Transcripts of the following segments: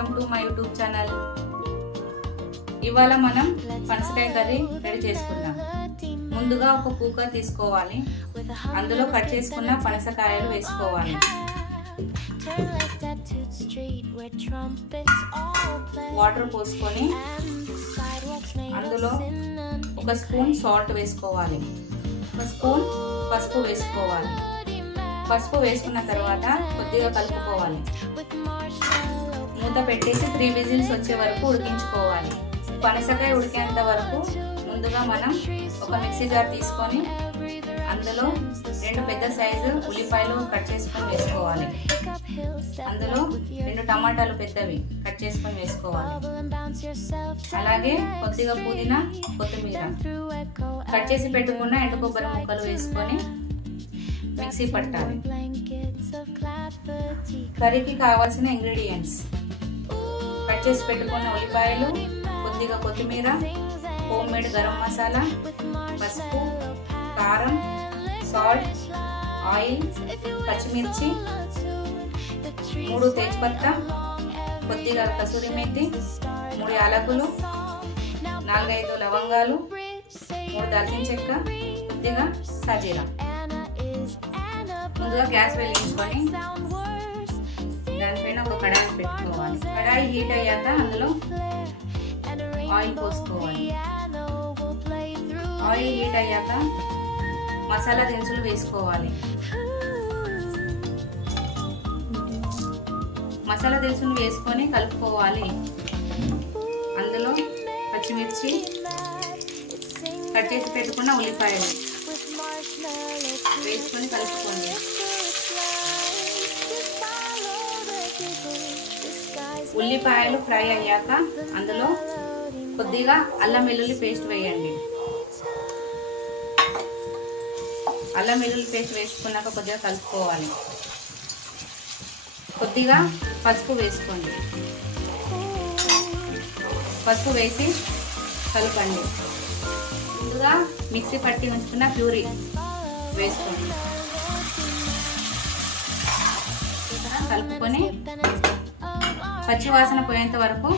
Welcome to my YouTube channel. ఇవాళ మనం పనసకాయ కర్రీ రెడీ చేసుకుందాం. ముందుగా ఒక కుక్కర్ తీసుకోవాలి. అందులో కట్ చేసుకున్న పనసకాయలు వేసుకోవాలి. వాటర్ పోసుకొని అందులో ఒక స్పూన్ సాల్ట్ వేసుకోవాలి. ఒక స్పూన్ పసుపు వేసుకోవాలి. పసుపు వేసుకున్న తర్వాత కొద్దిగా కలుపుకోవాలి. మూత పెట్టేసి 3 విజిల్స్ వచ్చే వరకు ఉడికించుకోవాలి. పనసకాయ ఉడికేంత వరకు ముందుగా మనం ఒక మిక్సీ జార్ తీసుకొని అందులో 2 పెద్ద సైజు ఉల్లిపాయలు కట్ చేసుకొని వేసుకోవాలి. అందులో 2 టమాటాలు పెద్దవి కట్ చేసుకొని వేసుకోవాలి. అలాగే కొద్దిగా పుదీనా, కొత్తిమీర, కట్ చేసి పెట్టుకున్న ఎండు కొబ్బరి ముక్కలు వేసుకొని మిక్సీ పట్టాలి. కర్రీకి కావాల్సిన ఇంగ్రీడియంట్స్: కట్ చేసి పెట్టుకున్న ఉల్లిపాయలు, కొద్దిగా కొత్తిమీర, హోమ్ మేడ్ గరం మసాలా, పసుపు, కారం, సాల్ట్, ఆయిల్, పచ్చిమిర్చి, 3 తేజ్పత్తా, కొద్దిగా కసూరి మేతి, 3 యాలకులు, 4-5 లవంగాలు, 3 దాల్చిన చెక్క, కొద్దిగా సాజీరా. ముందుగా గ్యాస్ వెలిగించుకొని దానిపైన ఒక కడాయి పెట్టుకోవాలి. కడాయి హీట్ అయ్యాక అందులో ఆయిల్ పోసుకోవాలి. ఆయిల్ హీట్ అయ్యాక మసాలా దినుసులు వేసుకోవాలి. మసాలా దినుసులు వేసుకొని కలుపుకోవాలి. అందులో పచ్చిమిర్చి, కట్ చేసి పెట్టుకున్న ఉల్లిపాయలు వేసుకొని కలుపుకోండి. ఉల్లిపాయలు ఫ్రై అయ్యాక అందులో కొద్దిగా అల్లం వెల్లుల్లి పేస్ట్ వేయండి. అల్లం వెల్లుల్లి పేస్ట్ వేసుకున్నాక కొద్దిగా కలుపుకోవాలి. కొద్దిగా పసుపు వేసుకోండి. పసుపు వేసి కలపండి. ముందుగా మిక్సీ పట్టి ఉంచుకున్న ప్యూరీ వేసుకోండి. కలుపుకొని పచ్చివాసన పోయేంత వరకు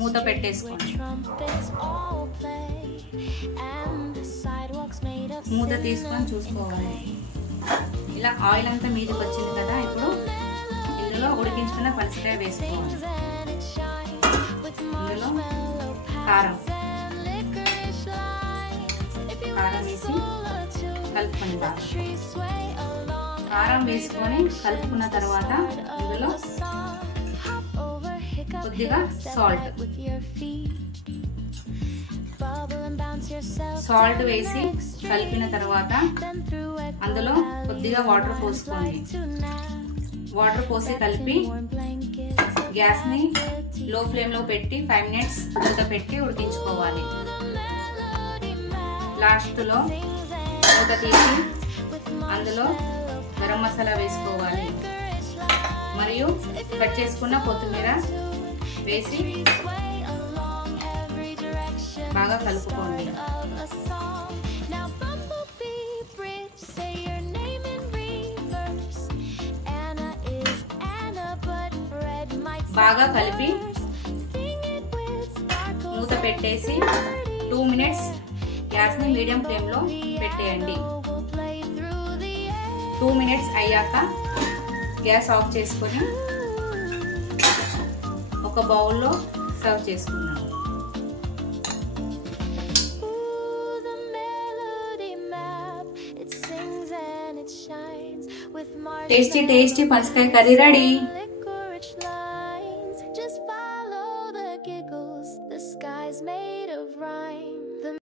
మూత పెట్టేసుకోండి. మూత తీసుకొని చూసుకోవాలి. ఇలా ఆయిల్ అంతా మీదకి వచ్చింది కదా. ఇప్పుడు ఇందులో ఉడికించుకున్న పనసకాయ వేసుకోవాలి. ఇందులో కారం వేసి కలుపుకొని కారం వేసుకొని కలుపుకున్న తర్వాత ఇందులో కొద్దిగా సాల్ట్ వేసి కలిపిన తర్వాత అందులో కొద్దిగా వాటర్ పోసుకోండి. వాటర్ పోసి కలిపి గ్యాస్ ని లో ఫ్లేమ్ లో పెట్టి 5 మినిట్స్ మూత పెట్టి ఉడికించుకోవాలి. లాస్ట్ లో మూత తీసి అందులో గరం మసాలా వేసుకోవాలి. మరియు కట్ చేసుకున్న కొత్తిమీర వేసి బాగా కలుపుకోండి. బాగా కలిపి మూత పెట్టేసి 2 మినిట్స్ గ్యాస్ ని మీడియం ఫ్లేమ్ లో పెట్టేయండి. 2 మినిట్స్ అయ్యాక గ్యాస్ ఆఫ్ చేసుకొని ఒక బౌల్లో సర్వ్ చేసుకుందాం. టేస్టీ పనసకాయ కర్రీ రెడీ.